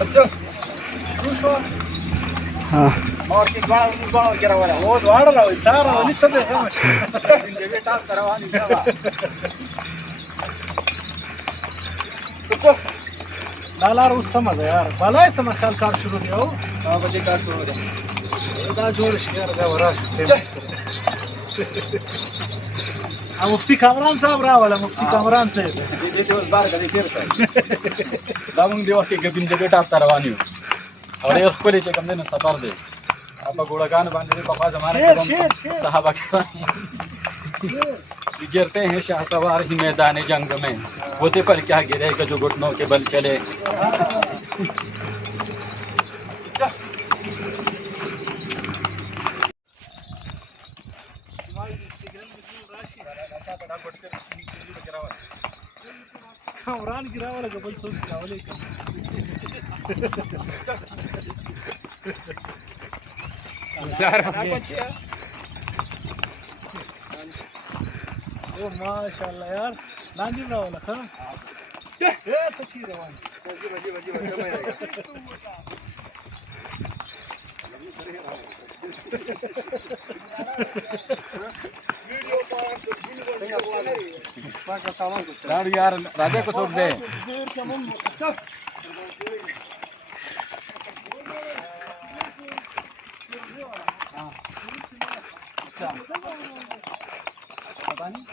अच्छा شو ها اور کې ځوان کې راوړل او ځوان راوي تار راوي ته به هم دې ټاپ روان دي شابه څه دا لار اوس سم ده یار بلای سم خیال کار شروع دی او به دې کار شروع دی دا جوړ شي یار دا وراش مفتي کامران صاحب راوله مفتي کامران صاحب دې اوس بار غلي تیر شو دا موږ دی وخت کې دې ټاپ روان یو اور ډېر ښکلی چې کوم دی نو سفر دی په ګوړهګانو باندې د پخوا زمانه کې صحابه کرام गिरते हैं शाहसवार ही मैदान जंग में होते पर क्या गिरेगा जो घुटनों के बल चले कामरान गिरावाला गबल सोड गिरावाले ओ माशाल्लाह यार नांदी रावाला हां ए तो चीज है वन बजी यार राजा को सोच दे अच्छा पता नहीं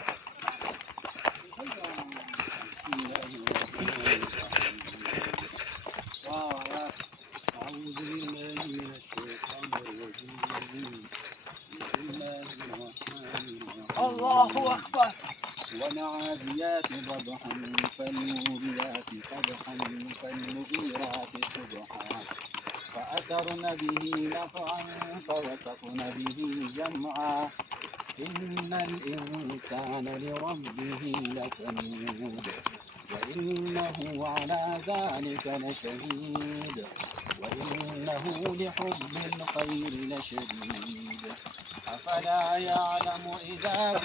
الله أكبر والعاديات ضبحا فالموريات قدحا فالمغيرات صبحا فأثرن به نقعا فوسطن به جمعا إن الإنسان لربه لكنود وإنه على ذلك لشهيد وإنه لحب الخير لشديد أفلا يعلم إذا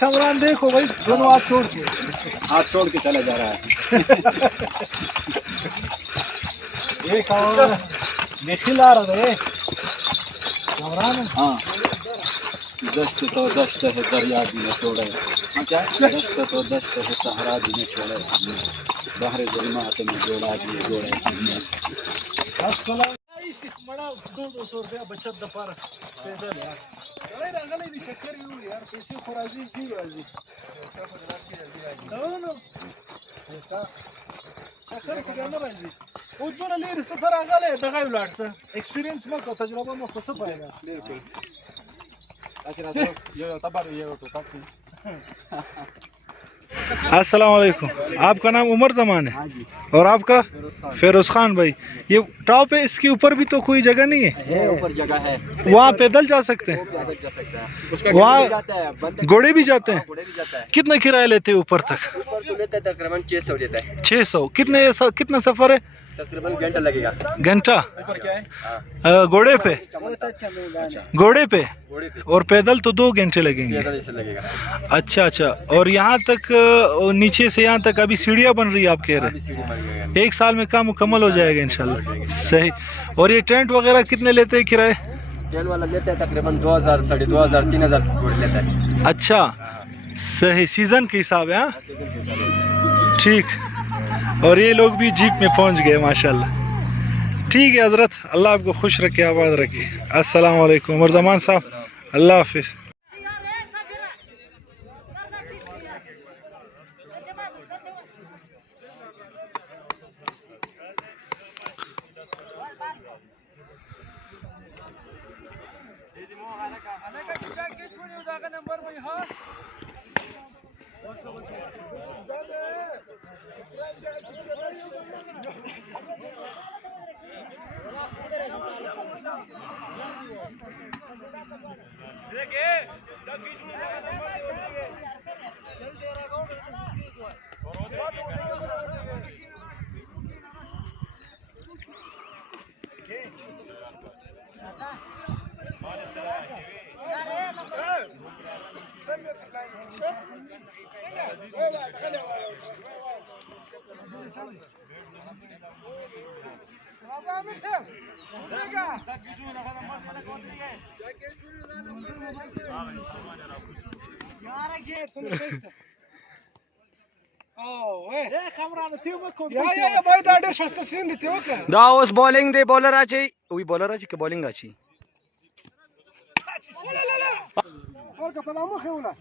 कामरान देखो भाई दोनों हाथ छोड़ के चला जा रहा है ये कामरान देखिला रहा है कामरान हाँ दस्त तो दस्त है दरिया भी न छोड़े दस्त तो दस्त है सहारा भी न छोड़े बाहर जुल्मात में जोड़ा दिए जोड़े मड़ा 200 रुपया बचत दफार पैसा ले यार चले रंगले भी शक्कर यू यार पैसे खुराजी सी राजी पैसा खुराजी राजी नो पैसा शक्कर खुराना राजी उधर ले सफर आगले दगाई उलाटस एक्सपीरियंस में को तजुर्बा में को सब आएगा बिल्कुल अच्छा ये तबार ये तो काफी अस्सलाम वालेकुम आपका नाम उमर जमान है और आपका फेरोज खान भाई ये टॉप है इसके ऊपर भी तो कोई जगह नहीं है ऊपर जगह है वहाँ पैदल जा सकते हैं वहाँ घोड़े भी जाते हैं कितना किराया लेते हैं ऊपर तक तकरीबन 600 लेता है 600 कितना सफर है तकरीबन घंटा लगेगा घंटा घोड़े पे और पैदल तो 2 घंटे लगेंगे अच्छा अच्छा और यहाँ तक नीचे से यहाँ तक अभी सीढ़ियाँ बन रही है आप कह रहे हैं 1 साल में काम मुकम्मल हो जाएगा इंशाल्लाह सही और ये टेंट वगैरह कितने लेते हैं किराए टेंट वाला लेते हैं तकरीबन 2000 2500 3000 लेता है अच्छा सही सीजन के हिसाब है ठीक और ये लोग भी जीप में पहुंच गए माशाल्लाह ठीक है हजरत अल्लाह आपको खुश रखे आबाद रखे अस्सलाम वालेकुम उमर जमान साहब अल्लाह हाफिज या باید ډېر شسته سین دي ته وکړه دا اوس بولینګ دی بولر اچي وی بولر اچي که بولینګ اچي ورکه په مخه ولا